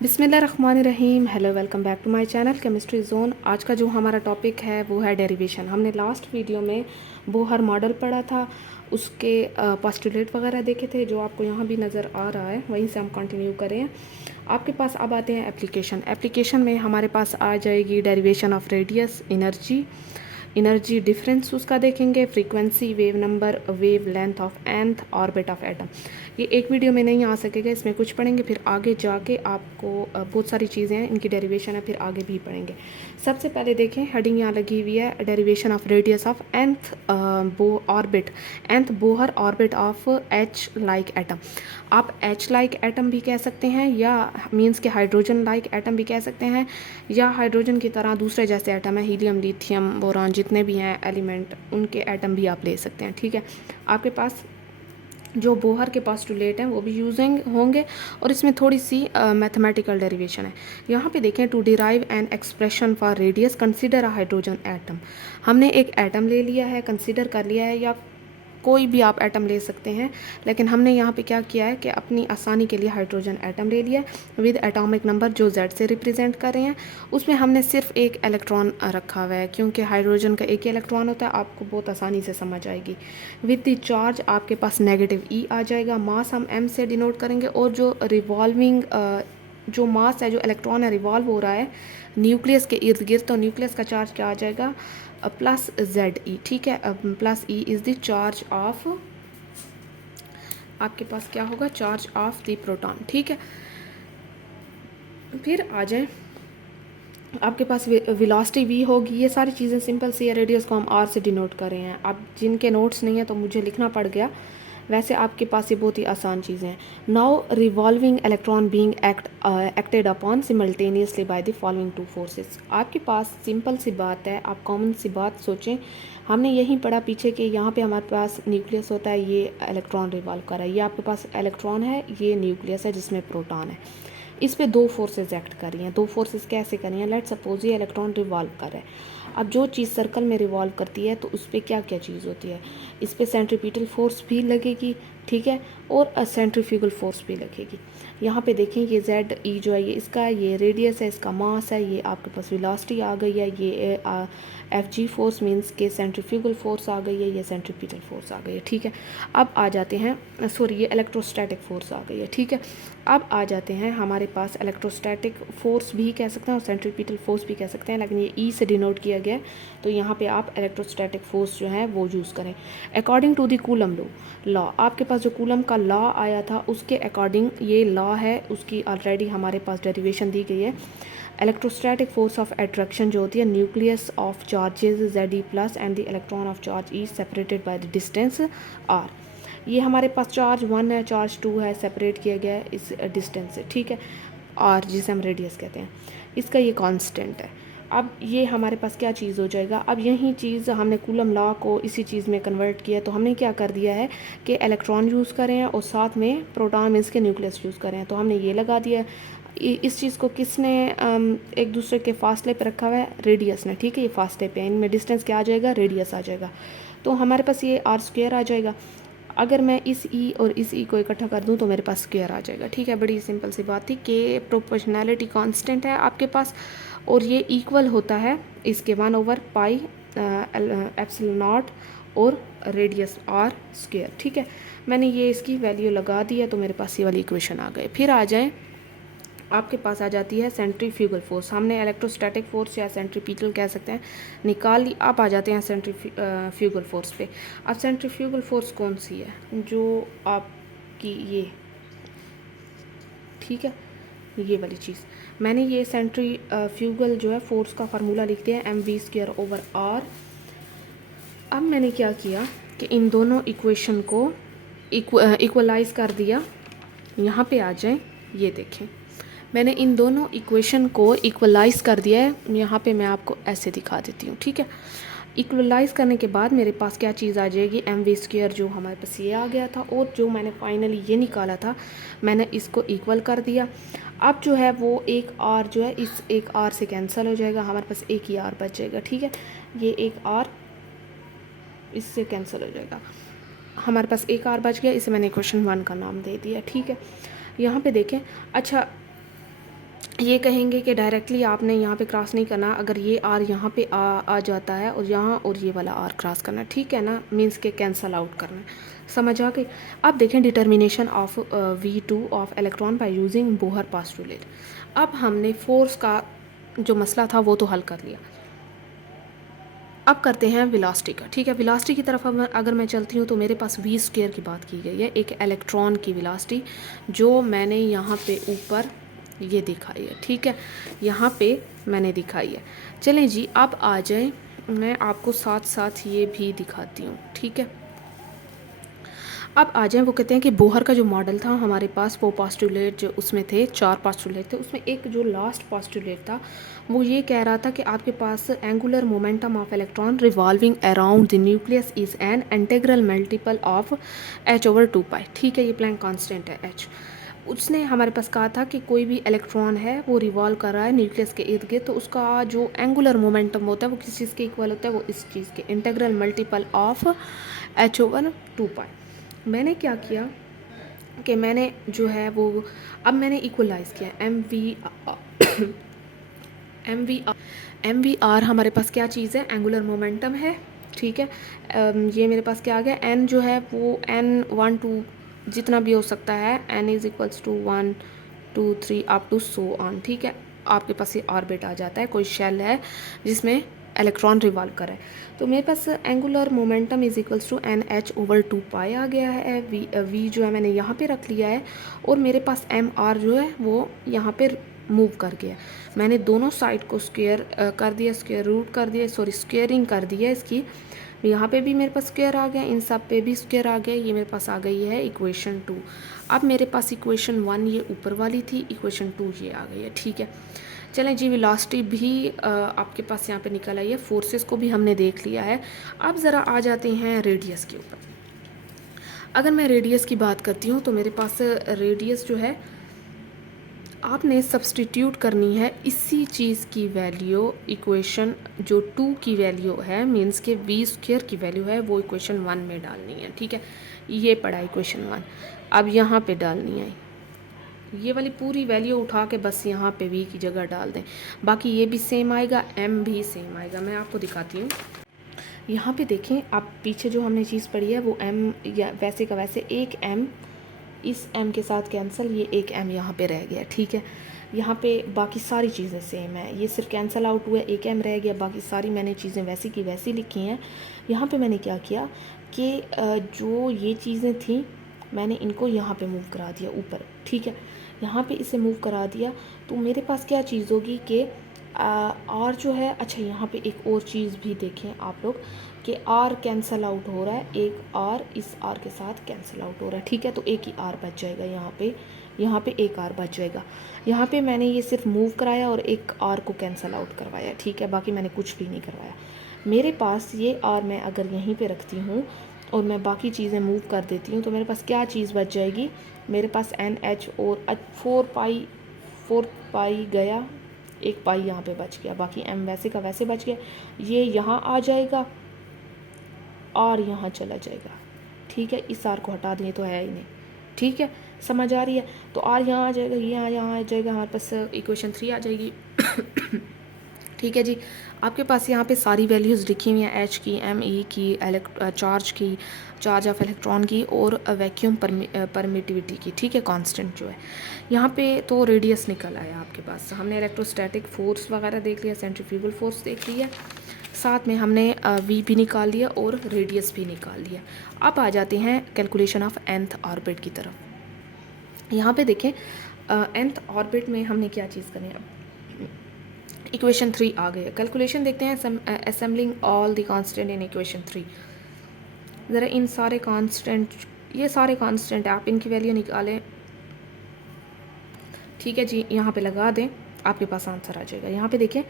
बिस्मिल्लाहिर्रहमानिर्रहीम। Hello, welcome back to my channel Chemistry Zone. आज का जो हमारा टॉपिक है वो है डेरिवेशन। हमने लास्ट वीडियो में बोहर मॉडल पढ़ा था, उसके पोस्टुलेट वगैरह देखे थे जो आपको यहाँ भी नज़र आ रहा है, वहीं से हम कंटिन्यू करें। आपके पास अब आते हैं एप्लीकेशन। एप्लीकेशन में हमारे पास आ जाएगी derivation of radius, energy difference उसका देखेंगे, frequency, wave number, wave length of nth orbit of atom. ये एक वीडियो में नहीं आ सकेगा, इसमें कुछ पढ़ेंगे, फिर आगे जाके आपको बहुत सारी चीज़ें हैं, इनकी डेरिवेशन है, फिर आगे भी पढ़ेंगे। सबसे पहले देखें, हेडिंग यहाँ लगी हुई है, derivation of radius of nth orbit, nth Bohr orbit of H like atom. आप H लाइक एटम भी कह सकते हैं, या मीन्स के हाइड्रोजन लाइक एटम भी कह सकते हैं, या हाइड्रोजन की तरह दूसरे जैसे एटम है, हीलियम, लिथियम, बोरॉन, जितने भी हैं एलिमेंट, उनके एटम भी आप ले सकते हैं। ठीक है, आपके पास जो बोहर के पोस्टुलेट हैं वो भी यूजिंग होंगे, और इसमें थोड़ी सी मैथमेटिकल डेरिवेशन है। यहाँ पे देखें, to derive an expression for radius consider a hydrogen atom. हमने एक एटम ले लिया है, कंसीडर कर लिया है, या कोई भी आप एटम ले सकते हैं, लेकिन हमने यहाँ पे क्या किया है कि अपनी आसानी के लिए हाइड्रोजन एटम ले लिया विद एटॉमिक नंबर जो Z से रिप्रेजेंट कर रहे हैं। उसमें हमने सिर्फ एक इलेक्ट्रॉन रखा हुआ है, क्योंकि हाइड्रोजन का एक ही इलेक्ट्रॉन होता है, आपको बहुत आसानी से समझ आएगी। विद द चार्ज आपके पास नेगेटिव E आ जाएगा, मास हम M से डिनोट करेंगे, और जो रिवॉल्विंग जो मास है, जो इलेक्ट्रॉन है रिवॉल्व हो रहा है न्यूक्लियस के इर्द गिर्द, तो न्यूक्लियस का चार्ज क्या आ जाएगा, प्लस ZE। ठीक है, plus E is the charge of, आपके पास क्या होगा, चार्ज ऑफ द प्रोटॉन। ठीक है, फिर आ जाए, आपके पास वेलोसिटी V होगी। ये सारी चीज़ें सिंपल सी है, रेडियस को हम R से डिनोट कर रहे हैं। अब जिनके नोट्स नहीं है तो मुझे लिखना पड़ गया, वैसे आपके पास ये बहुत ही आसान चीज़ें हैं। Now revolving electron being acted upon simultaneously bye the following two forces. आपके पास सिंपल सी बात है, आप कॉमन सी बात सोचें, हमने यही पढ़ा पीछे कि यहाँ पे हमारे पास न्यूक्लियस होता है, ये इलेक्ट्रॉन रिवॉल्व कर रहा है, ये आपके पास इलेक्ट्रॉन है, ये न्यूक्लियस है जिसमें प्रोटॉन है। इस पे दो फोर्सेस एक्ट कर रही हैं। दो फोर्सेस कैसे कर रही हैं, लेट सपोज ये इलेक्ट्रॉन रिवॉल्व कर रहा है। अब जो चीज़ सर्कल में रिवॉल्व करती है तो उस पर क्या क्या चीज़ होती है, इस पर सेंट्रीपिटल फोर्स भी लगेगी, ठीक है, और सेंट्रीफ्यूगल फोर्स भी लगेगी। यहाँ पे देखें, ये ZE जो है, ये इसका, ये रेडियस है, इसका मास है, ये आपके पास वेलोसिटी आ गई है, ये FG फोर्स मींस के सेंट्रीफ्यूगल फोर्स आ गई है, ये सेंट्रीपिटल फोर्स आ गई है। ठीक है, अब आ जाते हैं, सॉरी, ये इलेक्ट्रोस्टैटिक फोर्स आ गई है। ठीक है, अब आ जाते हैं, हमारे पास इलेक्ट्रोस्टैटिक फोर्स भी कह सकते हैं और सेंट्रीपिटल फोर्स भी कह सकते हैं, लेकिन ये E से डिनोट किया गया है, तो यहाँ पे आप इलेक्ट्रोस्टैटिक फोर्स जो है वो यूज़ करें। According to the Coulomb law, आपके पास जो कूलम का लॉ आया था उसके अकॉर्डिंग ये लॉ है, उसकी ऑलरेडी हमारे पास डेरिवेशन दी गई है। इलेक्ट्रोस्टैटिक फोर्स ऑफ अट्रैक्शन जो होती है, nucleus of charges ZE plus and the electron of charge E separated by the distance R। ये हमारे पास चार्ज 1 है, चार्ज 2 है, सेपरेट किया गया है इस डिस्टेंस से। ठीक है, R जिसे हम रेडियस कहते हैं, इसका ये कांस्टेंट है। अब ये हमारे पास क्या चीज़ हो जाएगा, अब यही चीज़ हमने कूलम लॉ को इसी चीज़ में कन्वर्ट किया, तो हमने क्या कर दिया है कि इलेक्ट्रॉन यूज़ करें हैं और साथ में प्रोटॉन मीन्स के न्यूक्लियस यूज़ करें हैं, तो हमने ये लगा दिया। इस चीज़ को किसने एक दूसरे के फासले पे रखा हुआ है, रेडियस ने। ठीक है, ये फासले पे, इनमें डिस्टेंस क्या आ जाएगा, रेडियस आ जाएगा, तो हमारे पास ये R² आ जाएगा। अगर मैं इस E और इस E को इकट्ठा कर दूं तो मेरे पास स्क्वायर आ जाएगा। ठीक है, बड़ी सिंपल सी बात थी कि प्रोपोर्शनैलिटी कांस्टेंट है आपके पास, और ये इक्वल होता है इसके 1/पाई एप्सिलॉन नॉट और रेडियस R²। ठीक है, मैंने ये इसकी वैल्यू लगा दी है, तो मेरे पास ये वाली इक्वेशन आ गए। फिर आ जाएँ, आपके पास आ जाती है सेंट्रीफ्यूगल फोर्स। हमने इलेक्ट्रोस्टैटिक फोर्स या सेंट्रीपिटल कह सकते हैं निकाल ली। आप आ जाते हैं सेंट्रीफ्यूगल फोर्स पे। अब सेंट्रीफ्यूगल फोर्स कौन सी है, जो आपकी ये, ठीक है, ये वाली चीज़, मैंने ये सेंट्रीफ्यूगल जो है फोर्स का फार्मूला लिख दिया है mv²/r। अब मैंने क्या किया कि इन दोनों इक्वेशन को इक्वलाइज़ कर दिया। यहाँ पे आ जाएं, ये देखें, मैंने इन दोनों इक्वेशन को इक्वलाइज़ कर दिया है। यहाँ पे मैं आपको ऐसे दिखा देती हूँ। ठीक है, इक्वलाइज़ करने के बाद मेरे पास क्या चीज़ आ जाएगी, mv² जो हमारे पास ये आ गया था, और जो मैंने फाइनली ये निकाला था, मैंने इसको इक्वल कर दिया। अब जो है वो एक R जो है इस एक R से कैंसिल हो जाएगा, हमारे पास एक ही R बच जाएगा। ठीक है, ये एक R इससे कैंसिल हो जाएगा, हमारे पास एक R बच गया, इसे मैंने क्वेश्चन 1 का नाम दे दिया। ठीक है, यहाँ पे देखें, अच्छा ये कहेंगे कि डायरेक्टली आपने यहाँ पे क्रॉस नहीं करना, अगर ये आर यहाँ पे आ जाता है और यहाँ और ये वाला आर क्रॉस करना, ठीक है ना, मीन्स के कैंसल आउट करना। समझ आ गई। अब देखें determination of V2 of electron by using Bohr postulate. अब हमने फोर्स का जो मसला था वो तो हल कर लिया, अब करते हैं वेलोसिटी का। ठीक है, वेलोसिटी की तरफ अगर मैं चलती हूँ तो मेरे पास v स्क्वायर की बात की गई है, एक इलेक्ट्रॉन की वेलोसिटी जो मैंने यहाँ पे ऊपर ये दिखाई है। ठीक है, यहाँ पे मैंने दिखाई है। चलें जी, अब आ जाए, मैं आपको साथ साथ ये भी दिखाती हूँ। ठीक है, अब आ जाए, वो कहते हैं कि बोहर का जो मॉडल था हमारे पास, वो पोस्टुलेट जो उसमें थे 4 पोस्टुलेट थे, उसमें एक जो लास्ट पोस्टुलेट था वो ये कह रहा था कि आपके पास angular momentum of electron revolving around the nucleus is an integral multiple of h/2π। ठीक है, ये प्लैंक कांस्टेंट है h। उसने हमारे पास कहा था कि कोई भी इलेक्ट्रॉन है वो रिवॉल्व कर रहा है न्यूक्लियस के इर्द गिर्द, तो उसका जो एंगुलर मोमेंटम होता है वो किस चीज़ के इक्वल होता है, वो इस चीज़ के इंटीग्रल मल्टीपल ऑफ h/2π। मैंने क्या किया कि मैंने जो है वो अब मैंने इक्वलाइज़ किया एम वी आर हमारे पास क्या चीज़ है, एंगुलर मोमेंटम है। ठीक है, ये मेरे पास क्या आ गया, एन जो है वो n 1 2 जितना भी हो सकता है, n is equals to 1 2 3 up to so on. ठीक है, आपके पास ये ऑर्बिट आ जाता है, कोई शेल है जिसमें इलेक्ट्रॉन रिवॉल्व कर रहा है, तो मेरे पास angular momentum is equals to NH/2π आ गया है। वी जो है मैंने यहाँ पे रख लिया है, और मेरे पास MR जो है वो यहाँ पे मूव कर गया। मैंने दोनों साइड को स्क्वायर कर दिया, स्क्वायर रूट कर दिया, सॉरी स्क्वेयरिंग कर दी है इसकी। यहाँ पे भी मेरे पास स्क्वायर आ गया, इन सब पे भी स्क्वायर आ गया। ये मेरे पास आ गई है इक्वेशन 2। अब मेरे पास इक्वेशन 1 ये ऊपर वाली थी, इक्वेशन 2 ये आ गई है। ठीक है, चलें जी, वेलोसिटी भी आपके पास यहाँ पे निकल आई है, फोर्सेस को भी हमने देख लिया है। अब ज़रा आ जाते हैं रेडियस के ऊपर। अगर मैं रेडियस की बात करती हूँ तो मेरे पास रेडियस जो है आपने सब्सटीट्यूट करनी है इसी चीज़ की वैल्यू, इक्वेशन जो 2 की वैल्यू है, मीन्स के v स्क्वायर की वैल्यू है, वो इक्वेशन 1 में डालनी है। ठीक है, ये पड़ा इक्वेशन 1, अब यहाँ पे डालनी है ये वाली पूरी वैल्यू उठा के बस यहाँ पे v की जगह डाल दें, बाकी ये भी सेम आएगा, m भी सेम आएगा। मैं आपको दिखाती हूँ, यहाँ पे देखें आप, पीछे जो हमने चीज़ पढ़ी है वो m या वैसे का वैसे एक m इस m के साथ कैंसिल, ये एक m यहाँ पे रह गया। ठीक है, यहाँ पे बाकी सारी चीज़ें सेम है, ये सिर्फ कैंसिल आउट हुआ, एक m रह गया, बाकी सारी मैंने चीज़ें वैसी की वैसी लिखी हैं। यहाँ पे मैंने क्या किया कि जो ये चीज़ें थी मैंने इनको यहाँ पे मूव करा दिया ऊपर। ठीक है, यहाँ पे इसे मूव करा दिया, तो मेरे पास क्या चीज़ होगी कि आर जो है, अच्छा यहाँ पे एक और चीज़ भी देखें आप लोग कि आर कैंसिल आउट हो रहा है, एक आर इस आर के साथ कैंसिल आउट हो रहा है। ठीक है, तो एक ही आर बच जाएगा यहाँ पे एक आर बच जाएगा। यहाँ पे मैंने ये सिर्फ मूव कराया और एक आर को कैंसिल आउट करवाया। ठीक है, बाकी मैंने कुछ भी नहीं करवाया। मेरे पास ये आर मैं अगर यहीं पे रखती हूँ और मैं बाकी चीज़ें मूव कर देती हूँ तो मेरे पास क्या चीज़ बच जाएगी, मेरे पास NH और 4 पाई गया, एक पाई यहाँ पे बच गया, बाकी m वैसे का वैसे बच गया। ये यहाँ आ जाएगा और यहाँ चला जाएगा। ठीक है, इस आर को हटा दिए तो है ही नहीं। ठीक है, समझ आ रही है, तो आर यहाँ आ जाएगा, ये यहाँ आ जाएगा, हमारे पास इक्वेशन 3 आ जाएगी। ठीक है जी, आपके पास यहाँ पे सारी वैल्यूज़ लिखी हुई हैं, H की, ME की, चार्ज की, चार्ज ऑफ इलेक्ट्रॉन की, और वैक्यूम परमिटिविटी की। ठीक है, कांस्टेंट जो है यहाँ पे, तो रेडियस निकल आया आपके पास। हमने इलेक्ट्रोस्टैटिक फोर्स वगैरह देख लिया, सेंट्रीफ्यूगल फोर्स देख लिया, साथ में हमने V भी निकाल लिया और रेडियस भी निकाल लिया। अब आ जाते हैं कैलकुलेशन ऑफ nth ऑर्बिट की तरफ। यहाँ पे देखें nth ऑर्बिट में हमने क्या चीज़ करनी है, इक्वेशन 3 आ गई है। कैलकुलेशन देखते हैं, assembling all the constant in equation 3। ज़रा इन सारे कांस्टेंट, ये सारे कांस्टेंट आप इनकी वैल्यू निकालें। ठीक है जी, यहाँ पे लगा दें, आपके पास आंसर आ जाएगा। यहाँ पे देखें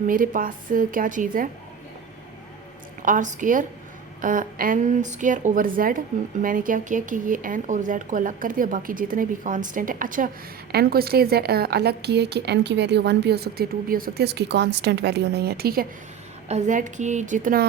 मेरे पास क्या चीज़ है, R square n square over z। मैंने क्या किया कि ये n और z को अलग कर दिया, बाकी जितने भी कांस्टेंट है, अच्छा n को इसलिए अलग किया कि n की वैल्यू 1 भी हो सकती है, 2 भी हो सकती है, उसकी कांस्टेंट वैल्यू नहीं है। ठीक है, z की जितना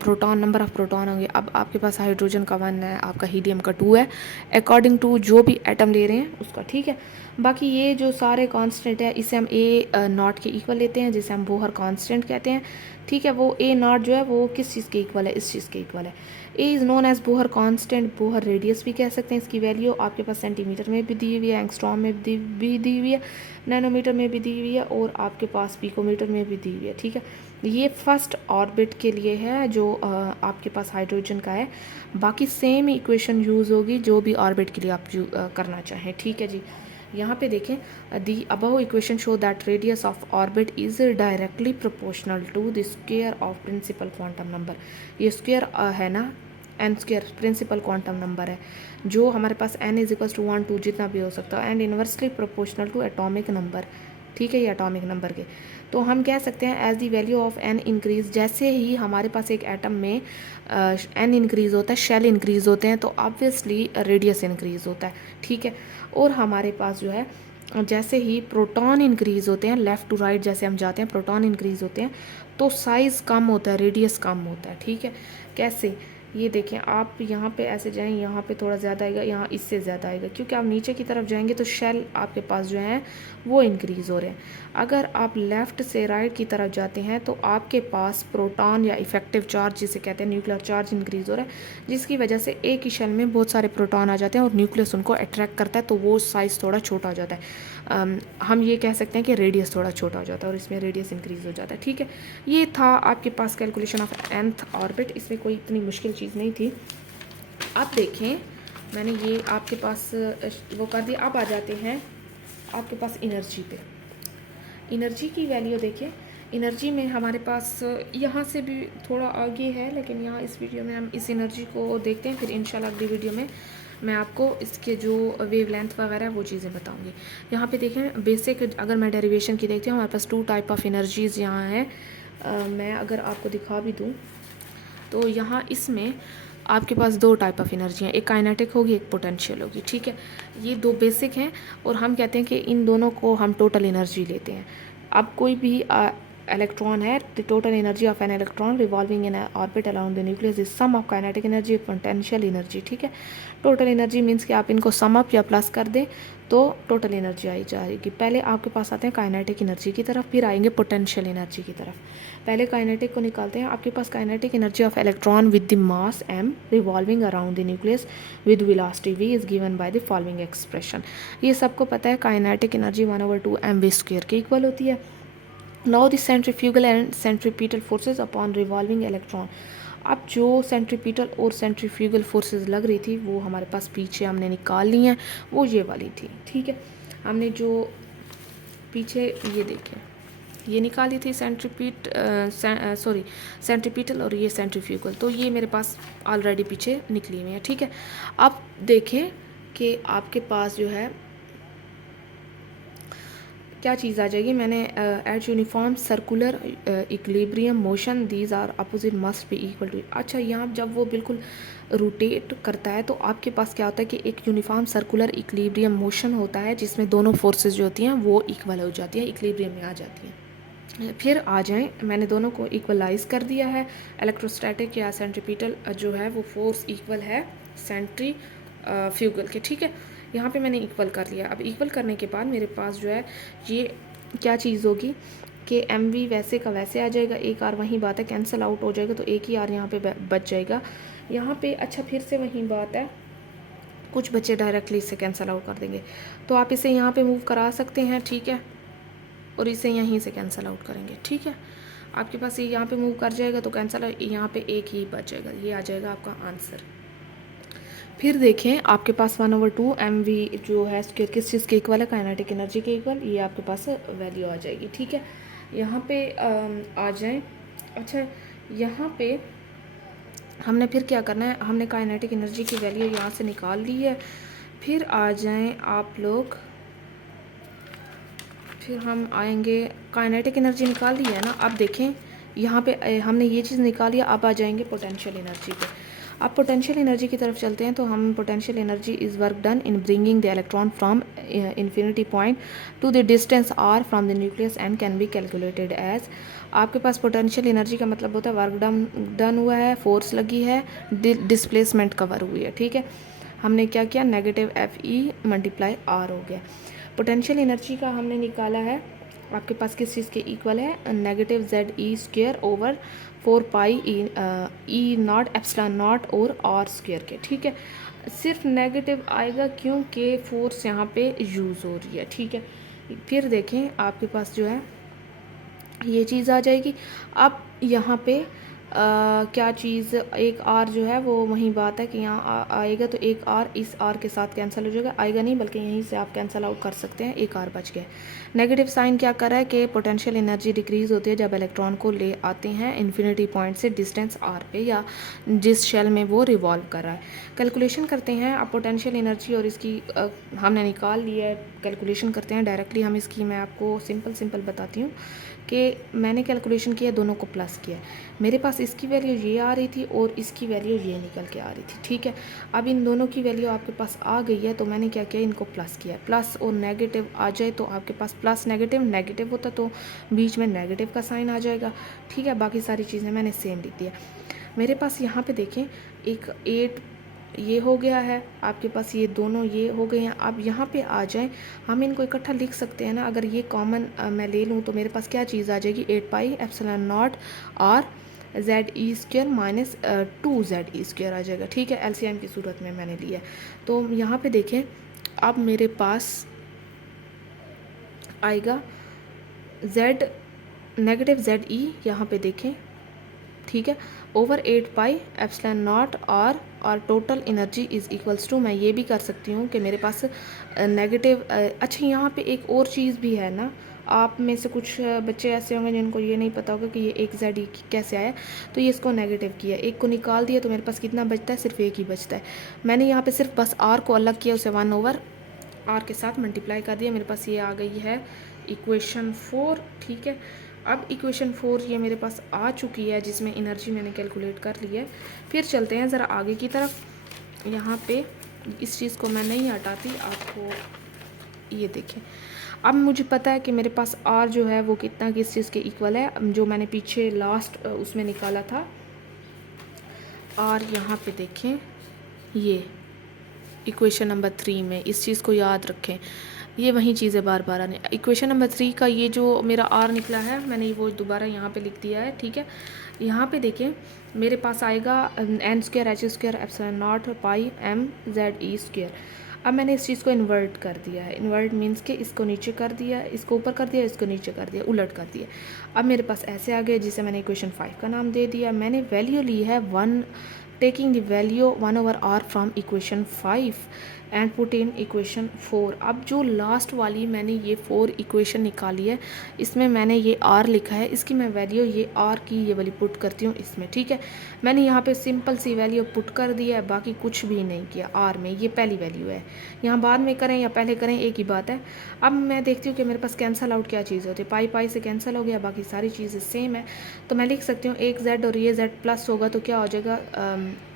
प्रोटॉन, नंबर ऑफ़ प्रोटॉन होंगे। अब आपके पास हाइड्रोजन का 1 है, आपका हीलियम का 2 है, अकॉर्डिंग टू जो भी एटम ले रहे हैं उसका, ठीक है। बाकी ये जो सारे कांस्टेंट है इसे हम ए नॉट के इक्वल लेते हैं, जिसे हम बोहर कांस्टेंट कहते हैं, ठीक है। वो ए नॉट जो है वो किस चीज़ के इक्वल है, इस चीज़ के इक्वल है। A is known as Bohr constant, Bohr radius भी कह सकते हैं। इसकी वैल्यू आपके पास सेंटीमीटर में भी दी हुई है, एंगस्ट्रॉम में भी दी हुई है, नैनोमीटर में भी दी हुई है, और आपके पास पिकोमीटर में भी दी हुई है, ठीक है। ये फर्स्ट ऑर्बिट के लिए है जो आपके पास हाइड्रोजन का है। बाकी सेम इक्वेशन यूज़ होगी जो भी ऑर्बिट के लिए आप करना चाहें, ठीक है जी। यहाँ पे देखें, the above equation show that radius of orbit is directly proportional to the square of principal quantum number. ये स्क्वायर है ना, N square principal quantum number है, जो हमारे पास n इज इक्वल्स टू 1 2 जितना भी हो सकता है, and inversely proportional to atomic number, ठीक है, ये एटॉमिक नंबर के। तो हम कह सकते हैं as the value of n increase, जैसे ही हमारे पास एक एटम में n इंक्रीज़ होता है, शेल इंक्रीज़ होते हैं, तो ऑब्वियसली रेडियस इंक्रीज़ होता है, ठीक है। और हमारे पास जो है जैसे ही प्रोटॉन इंक्रीज़ होते हैं, लेफ़्ट टू राइट जैसे हम जाते हैं, प्रोटॉन इंक्रीज़ होते हैं, तो साइज़ कम होता है, रेडियस कम होता है, ठीक है। कैसे, ये देखें, आप यहाँ पे ऐसे जाएं, यहाँ पे थोड़ा ज़्यादा आएगा, यहाँ इससे ज़्यादा आएगा, क्योंकि आप नीचे की तरफ जाएंगे तो शेल आपके पास जो है वो इंक्रीज़ हो रहे हैं। अगर आप लेफ़्ट से राइट की तरफ जाते हैं तो आपके पास प्रोटॉन या इफेक्टिव चार्ज जिसे कहते हैं न्यूक्लियर चार्ज इंक्रीज़ हो रहा है, जिसकी वजह से एक ही शेल में बहुत सारे प्रोटॉन आ जाते हैं और न्यूक्लियस उनको अट्रैक्ट करता है, तो वो साइज़ थोड़ा छोटा हो जाता है। हम ये कह सकते हैं कि रेडियस थोड़ा छोटा हो जाता है और इसमें रेडियस इंक्रीज़ हो जाता है, ठीक है। ये था आपके पास कैलकुलेशन ऑफ nth ऑर्बिट, इसमें कोई इतनी मुश्किल चीज़ नहीं थी। आप देखें, मैंने ये आपके पास वो कर दिया। अब आ जाते हैं आपके पास एनर्जी पे। एनर्जी की वैल्यू देखिए, एनर्जी में हमारे पास यहाँ से भी थोड़ा आगे है, लेकिन यहाँ इस वीडियो में हम इस एनर्जी को देखते हैं, फिर इंशाल्लाह अगली वीडियो में मैं आपको इसके जो वेव लेंथ वगैरह वो चीज़ें बताऊंगी। यहाँ पे देखें, बेसिक अगर मैं डेरिवेशन की देखती हूँ, हमारे पास 2 टाइप ऑफ एनर्जीज़ यहाँ है। मैं अगर आपको दिखा भी दूँ तो यहाँ इसमें आपके पास 2 टाइप ऑफ एनर्जी हैं, एक काइनेटिक होगी, एक पोटेंशियल होगी, ठीक है। ये 2 बेसिक हैं और हम कहते हैं कि इन दोनों को हम टोटल एनर्जी लेते हैं। अब कोई भी इलेक्ट्रॉन है, the total energy of an electron revolving in orbit around the nucleus is sum of kinetic energy potential energy, ठीक है। टोटल एनर्जी मीन्स कि आप इनको सम अप या प्लस कर दें तो टोटल एनर्जी आई जाएगी। पहले आपके पास आते हैं काइनेटिक एनर्जी की तरफ, फिर आएंगे पोटेंशियल एनर्जी की तरफ। पहले काइनेटिक को निकालते हैं। आपके पास kinetic energy of electron with the mass m revolving around the nucleus with velocity v is given by the following expression. ये सबको पता है, काइनेटिक एनर्जी 1/2 mv² के इक्वल होती है। Now the centrifugal and centripetal forces upon revolving electron. अब जो centripetal और सेंट्रीफ्यूगल फोर्सेस लग रही थी वो हमारे पास पीछे हमने निकाल ली हैं, वो ये वाली थी, ठीक है। हमने जो पीछे ये देखें, ये निकाली थी सेंट्रीपिटल और ये सेंट्रीफ्यूगल, तो ये मेरे पास ऑलरेडी पीछे निकली हुई है, ठीक है। अब देखें कि आपके पास जो है क्या चीज़ आ जाएगी। मैंने at uniform circular equilibrium motion these are opposite must be equal to. अच्छा, यहाँ जब वो बिल्कुल रोटेट करता है तो आपके पास क्या होता है कि एक यूनिफॉर्म सर्कुलर इक्विलिब्रियम मोशन होता है जिसमें दोनों फोर्सेस जो होती हैं वो इक्वल हो जाती हैं, इक्विलिब्रियम में आ जाती हैं। फिर आ जाएं, मैंने दोनों को इक्वलाइज कर दिया है। इलेक्ट्रोस्टैटिक या सेंट्रीपिटल जो है वो फोर्स इक्वल है सेंट्रीफ्यूगल के, ठीक है। यहाँ पे मैंने इक्वल कर लिया। अब इक्वल करने के बाद मेरे पास जो है ये क्या चीज़ होगी कि mv वैसे का वैसे आ जाएगा, एक आर वही बात है, कैंसिल आउट हो जाएगा, तो एक ही आर यहाँ पे बच जाएगा यहाँ पे। अच्छा, फिर से वही बात है, कुछ बच्चे डायरेक्टली इसे कैंसिल आउट कर देंगे, तो आप इसे यहाँ पे मूव करा सकते हैं, ठीक है, और इसे यहीं से कैंसिल आउट करेंगे, ठीक है। आपके पास ये यहाँ पे मूव कर जाएगा तो कैंसिल, यहाँ पे एक ही बच जाएगा, ये आ जाएगा आपका आंसर। फिर देखें, आपके पास 1/2 mv जो है किस चीज़ के इक्वल है, काइनेटिक एनर्जी के इक्वल, ये आपके पास वैल्यू आ जाएगी, ठीक है। यहाँ पे आ जाएं। अच्छा, यहाँ पे हमने फिर क्या करना है, हमने काइनेटिक एनर्जी की वैल्यू यहाँ से निकाल ली है। फिर आ जाएं आप लोग, फिर हम आएंगे, काइनेटिक एनर्जी निकाल दी है ना। अब देखें, यहाँ पे हमने ये चीज़ निकाली है, अब आ जाएंगे पोटेंशियल एनर्जी पे। अब पोटेंशियल एनर्जी की तरफ चलते हैं। तो हम potential energy is work done in bringing the electron from infinity point to the distance R from the nucleus and can be calculated as. आपके पास पोटेंशियल एनर्जी का मतलब होता है वर्क डन हुआ है, फोर्स लगी है, डिस्प्लेसमेंट कवर हुई है। ठीक है, हमने क्या किया, नेगेटिव FE मल्टीप्लाई R हो गया। पोटेंशियल एनर्जी का हमने निकाला है, आपके पास किस चीज़ के इक्वल है, negative ZE square over 4 pi E not epsilon not और R स्क्वेयर के। ठीक है, सिर्फ नेगेटिव आएगा क्योंकि फोर्स यहाँ पे यूज़ हो रही है। ठीक है, फिर देखें आपके पास जो है ये चीज़ आ जाएगी। अब यहाँ पे क्या चीज़, एक R जो है वो वही बात है कि यहाँ आएगा तो एक R इस R के साथ कैंसिल हो जाएगा, आएगा नहीं बल्कि यहीं से आप कैंसिल आउट कर सकते हैं, एक R बच गया। नेगेटिव साइन क्या कर रहा है कि पोटेंशियल एनर्जी डिक्रीज़ होती है जब इलेक्ट्रॉन को ले आते हैं इन्फिनिटी पॉइंट से डिस्टेंस R पे या जिस शेल में वो रिवॉल्व कर रहा है। कैलकुलेशन करते हैं अब पोटेंशियल एनर्जी और इसकी हमने निकाल लिया है, कैलकुलेशन करते हैं डायरेक्टली हम इसकी। मैं आपको सिंपल बताती हूँ कि मैंने कैलकुलेशन किया, दोनों को प्लस किया। मेरे पास इसकी वैल्यू ये आ रही थी और इसकी वैल्यू ये निकल के आ रही थी। ठीक है, अब इन दोनों की वैल्यू आपके पास आ गई है तो मैंने क्या किया, इनको प्लस किया। प्लस और नेगेटिव आ जाए तो आपके पास प्लस नेगेटिव होता तो बीच में नेगेटिव का साइन आ जाएगा। ठीक है, बाकी सारी चीज़ें मैंने सेम लिख दिया। मेरे पास यहाँ पे देखें एक 8 ये हो गया है, आपके पास ये दोनों ये हो गए हैं। अब यहाँ पे आ जाएं, हम इनको इकट्ठा लिख सकते हैं ना। अगर ये कॉमन मैं ले लूँ तो मेरे पास क्या चीज़ आ जाएगी, 8 pi epsilon naught R ZE square minus 2 ZE square आ जाएगा। ठीक है, LCM की सूरत में मैंने लिया। तो यहाँ पे देखें अब मेरे पास आएगा Z नेगेटिव ZE, यहाँ पे देखें। ठीक है, over 8 pi epsilon naught R और total energy is equals to, मैं ये भी कर सकती हूँ कि मेरे पास नेगेटिव अच्छा यहाँ पे एक और चीज़ भी है ना। आप में से कुछ बच्चे ऐसे होंगे जिनको ये नहीं पता होगा कि ये एक ZE कैसे आया। तो ये इसको नेगेटिव किया, एक को निकाल दिया तो मेरे पास कितना बचता है, सिर्फ एक ही बचता है। मैंने यहाँ पे सिर्फ बस R को अलग किया, उसे 1 ओवर R के साथ मल्टीप्लाई कर दिया। मेरे पास ये आ गई है इक्वेशन 4। ठीक है, अब इक्वेशन 4 ये मेरे पास आ चुकी है जिसमें एनर्जी मैंने कैलकुलेट कर ली है। फिर चलते हैं ज़रा आगे की तरफ। यहाँ पे इस चीज़ को मैं नहीं हटाती, आपको ये देखें। अब मुझे पता है कि मेरे पास R जो है वो कितना किस चीज़ के इक्वल है, जो मैंने पीछे लास्ट उसमें निकाला था। R यहाँ पे देखें, ये इक्वेशन नंबर 3 में, इस चीज़ को याद रखें, ये वही चीज़ें बार बार आने। इक्वेशन नंबर 3 का ये जो मेरा R निकला है मैंने वो दोबारा यहाँ पे लिख दिया है। ठीक है, यहाँ पे देखें मेरे पास आएगा N square H square epsilon not pi M ZE square. अब मैंने इस चीज़ को इन्वर्ट कर दिया है। इन्वर्ट मीन्स कि इसको नीचे कर दिया, इसको ऊपर कर दिया, इसको नीचे कर दिया, उलट कर दिया। अब मेरे पास ऐसे आ गया जिसे मैंने इक्वेशन 5 का नाम दे दिया। मैंने वैल्यू ली है 1, taking the value 1 over R from equation 5 and put in equation 4। अब जो लास्ट वाली मैंने ये 4 इक्वेशन निकाली है, इसमें मैंने ये R लिखा है, इसकी मैं वैल्यू ये R की ये वाली पुट करती हूँ इसमें। ठीक है, मैंने यहाँ पे सिंपल सी वैल्यू पुट कर दिया है, बाकी कुछ भी नहीं किया। R में ये पहली वैल्यू है, यहाँ बाद में करें या पहले करें एक ही बात है। अब मैं देखती हूँ कि मेरे पास कैंसल आउट क्या चीज़ होती है, पाई पाई से कैंसिल हो गया, बाकी सारी चीज़ें सेम है। तो मैं लिख सकती हूँ एक Z और ये Z प्लस होगा तो क्या हो जाएगा,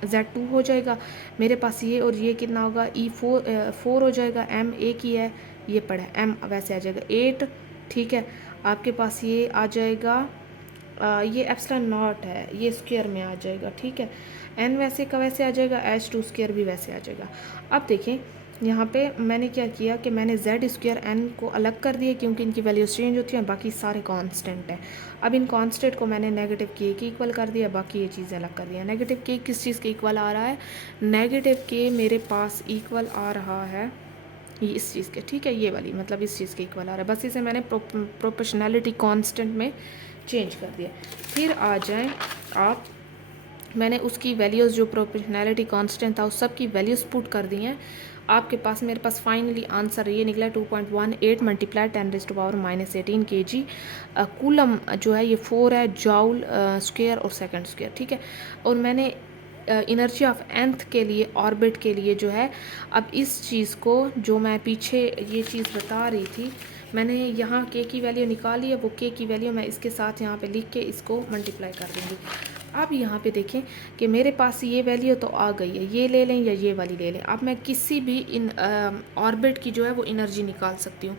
Z2 हो जाएगा। मेरे पास ये और ये कितना होगा, E4 हो जाएगा। M एक ही है, ये पड़ा है, M वैसे आ जाएगा 8। ठीक है, आपके पास ये आ जाएगा ये एप्सिलॉन नॉट है, ये स्क्वायर में आ जाएगा। ठीक है, N वैसे का वैसे आ जाएगा, H2 स्क्वायर भी वैसे आ जाएगा। अब देखें यहाँ पे मैंने क्या किया कि मैंने Z स्क्वायर N को अलग कर दिया क्योंकि इनकी वैल्यूज चेंज होती हैं, बाकी सारे कांस्टेंट हैं। अब इन कांस्टेंट को मैंने नेगेटिव K के इक्वल कर दिया, बाकी ये चीज़ें अलग कर दिया। नेगेटिव K किस चीज़ के इक्वल आ रहा है, नेगेटिव K मेरे पास इक्वल आ रहा है ये इस चीज़ के। ठीक है, ये वाली मतलब इस चीज़ के इक्वल आ रहा है, बस इसे मैंने प्रोपोर्शनैलिटी कांस्टेंट में चेंज कर दिया। फिर आ जाएं आप, मैंने उसकी वैल्यूज़ जो प्रोपोर्शनैलिटी कांस्टेंट था उस सब की वैल्यूज़ पुट कर दी हैं। आपके पास मेरे पास फाइनली आंसर ये निकला 2.18 मल्टीप्लाई 10⁻⁻18 kg। कूलम जो है ये 4 है, जाउल स्क्वायर और सेकंड स्क्वायर। ठीक है, और मैंने एनर्जी ऑफ nth के लिए ऑर्बिट के लिए जो है, अब इस चीज़ को जो मैं पीछे ये चीज़ बता रही थी, मैंने यहाँ k की वैल्यू निकाली है, वो k की वैल्यू मैं इसके साथ यहाँ पे लिख के इसको मल्टीप्लाई कर दूँगी। अब यहाँ पे देखें कि मेरे पास ये वैल्यू तो आ गई है, ये ले लें या ये वाली ले लें। अब मैं किसी भी इन ऑर्बिट की जो है वो एनर्जी निकाल सकती हूँ,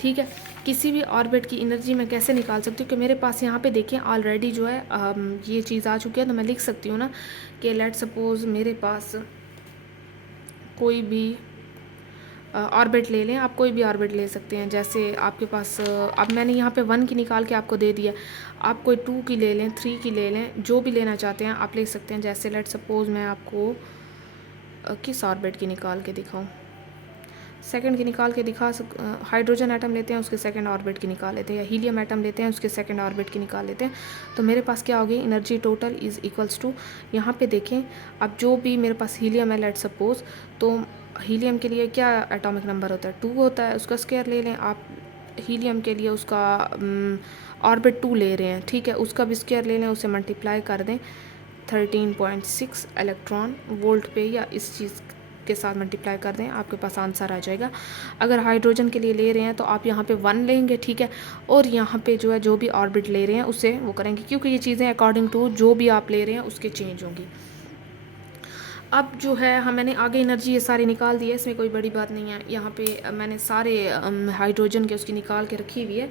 ठीक है। किसी भी ऑर्बिट की एनर्जी मैं कैसे निकाल सकती हूँ कि मेरे पास यहाँ पे देखें ऑलरेडी जो है ये चीज़ आ चुकी है। तो मैं लिख सकती हूँ ना कि लेट सपोज मेरे पास कोई भी ऑर्बिट ले लें, आप कोई भी ऑर्बिट ले सकते हैं। जैसे आपके पास अब मैंने यहाँ पे 1 की निकाल के आपको दे दिया, आप कोई 2 की ले लें, 3 की ले लें, जो भी लेना चाहते हैं आप ले सकते हैं। जैसे लेट सपोज मैं आपको किस ऑर्बिट की निकाल के दिखाऊं, सेकंड की निकाल के दिखा हाइड्रोजन एटम लेते हैं, उसके सेकंड ऑर्बिट की निकाल लेते हैं, या हीलियम एटम लेते हैं, उसके सेकंड ऑर्बिट की निकाल लेते हैं। तो मेरे पास क्या होगी, energy total is equals to, यहाँ पे देखें अब जो भी मेरे पास हीलियम है लेट सपोज, तो हीलियम के लिए क्या एटॉमिक नंबर होता है, 2 होता है, उसका स्क्वायर ले लें आप। हीलियम के लिए उसका ऑर्बिट 2 ले रहे हैं, ठीक है, उसका भी स्क्वायर ले लें, उसे मल्टीप्लाई कर दें 13.6 इलेक्ट्रॉन वोल्ट पे, या इस चीज़ के साथ मल्टीप्लाई कर दें, आपके पास आंसर आ जाएगा। अगर हाइड्रोजन के लिए ले रहे हैं तो आप यहाँ पे 1 लेंगे, ठीक है, और यहाँ पे जो है जो भी ऑर्बिट ले रहे हैं उससे वो करेंगे, क्योंकि ये चीज़ें अकॉर्डिंग टू जो भी आप ले रहे हैं उसके चेंज होंगी। अब जो है मैंने आगे एनर्जी ये सारी निकाल दी है, इसमें कोई बड़ी बात नहीं है। यहाँ पे मैंने सारे हाइड्रोजन के उसकी निकाल के रखी हुई है।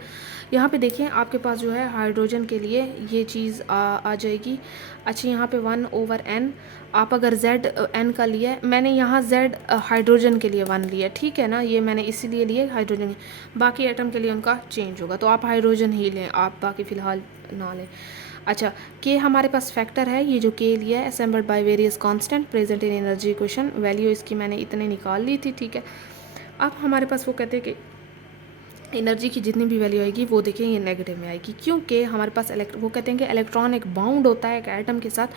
यहाँ पे देखिए आपके पास जो है हाइड्रोजन के लिए ये चीज़ आ जाएगी। अच्छा, यहाँ पे 1/n, आप अगर z n का लिया है, मैंने यहाँ z हाइड्रोजन के लिए 1 लिया, ठीक है ना, ये मैंने इसीलिए लिए हाइड्रोजन, बाकी एटम के लिए उनका चेंज होगा, तो आप हाइड्रोजन ही लें, आप बाकी फ़िलहाल ना लें। अच्छा, के हमारे पास फैक्टर है, ये जो के लिया है assembled by various constant present in energy equation, value इसकी मैंने इतने निकाल ली थी, ठीक है। अब हमारे पास वो कहते हैं कि एनर्जी की जितनी भी वैल्यू आएगी वो देखिए ये नेगेटिव में आएगी, क्योंकि हमारे पास वो कहते हैं कि इलेक्ट्रॉन एक बाउंड होता है एक एटम के साथ,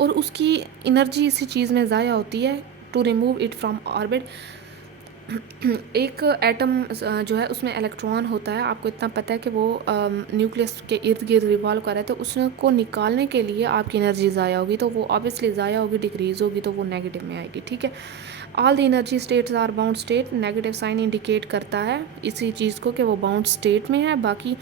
और उसकी एनर्जी इसी चीज़ में ज़ाया होती है to remove it from orbit. एक एटम जो है उसमें इलेक्ट्रॉन होता है, आपको इतना पता है कि वो न्यूक्लियस के इर्द गिर्द रिवॉल्व कर रहा है, तो उसको निकालने के लिए आपकी एनर्जी ज़ाया होगी, तो वो ऑब्वियसली ज़ाया होगी, डिक्रीज़ होगी, तो वो नेगेटिव में आएगी, ठीक है। All the energy states are bound state, negative sign indicate करता है इसी चीज़ को कि वो बाउंड स्टेट में है। बाकी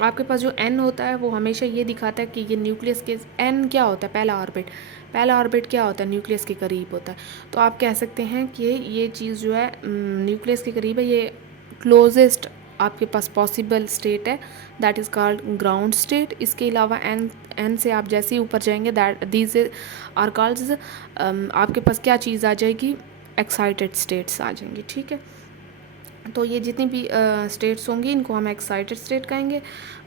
आपके पास जो n होता है वो हमेशा ये दिखाता है कि ये न्यूक्लियस के n क्या होता है, पहला ऑर्बिट क्या होता है, न्यूक्लियस के करीब होता है। तो आप कह सकते हैं कि ये चीज़ जो है न्यूक्लियस के करीब है, ये क्लोजेस्ट आपके पास पॉसिबल स्टेट है, that is called ground state. इसके अलावा n से आप जैसे ही ऊपर जाएंगे दैट दीज आर कॉल्ड आपके पास क्या चीज़ आ जाएगी, एक्साइटेड स्टेट्स आ जाएंगी, ठीक है। तो ये जितनी भी स्टेट्स होंगी इनको हम एक्साइटेड स्टेट कहेंगे।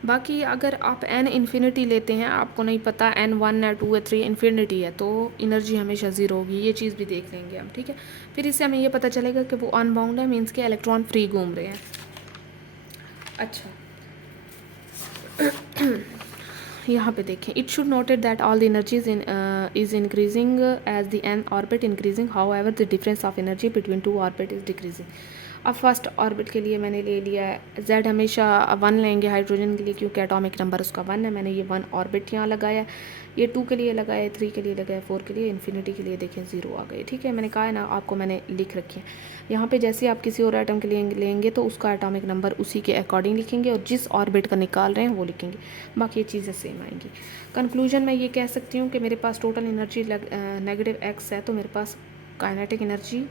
बाकी अगर आप n इन्फिनिटी लेते हैं, आपको नहीं पता n 1 है 2 है 3 इन्फिनिटी है, तो एनर्जी हमेशा ज़ीरो होगी, ये चीज़ भी देख लेंगे हम, ठीक है। फिर इससे हमें ये पता चलेगा कि वो अनबाउंड है, मीन्स के इलेक्ट्रॉन फ्री घूम रहे हैं। अच्छा, यहाँ पे देखें, it should noted that all the energies is increasing as the n orbit increasing, however the difference of energy between 2 orbit is decreasing. अब फर्स्ट ऑर्बिट के लिए मैंने ले लिया है z, हमेशा 1 लेंगे हाइड्रोजन के लिए, क्योंकि एटॉमिक नंबर उसका 1 है। मैंने ये 1 ऑर्बिट यहाँ लगाया, ये 2 के लिए लगाया, 3 के लिए लगाया, 4 के लिए, इन्फिनिटी के लिए देखें 0 आ गए, ठीक है। मैंने कहा है ना आपको, मैंने लिख रखे हैं यहाँ पे। जैसे आप किसी और एटम के लिए लेंगे तो उसका एटॉमिक नंबर उसी के अकॉर्डिंग लिखेंगे, और जिस ऑर्बिट का निकाल रहे हैं वो लिखेंगे, बाकी ये चीज़ें सेम आएंगी। कंक्लूजन में ये कह सकती हूँ कि मेरे पास टोटल एनर्जी नेगेटिव x है, तो मेरे पास काइनेटिक एनर्जी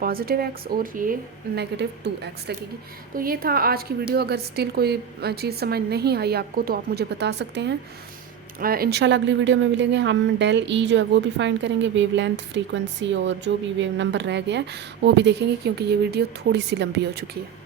पॉजिटिव x और ये नेगेटिव 2x लगेगी। तो ये था आज की वीडियो। अगर स्टिल कोई चीज़ समझ नहीं आई आपको तो आप मुझे बता सकते हैं। इंशाल्लाह अगली वीडियो में मिलेंगे। हम डेल ई जो है वो भी फाइंड करेंगे, वेवलेंथ, फ्रीक्वेंसी और जो भी वेव नंबर रह गया है वो भी देखेंगे, क्योंकि ये वीडियो थोड़ी सी लंबी हो चुकी है।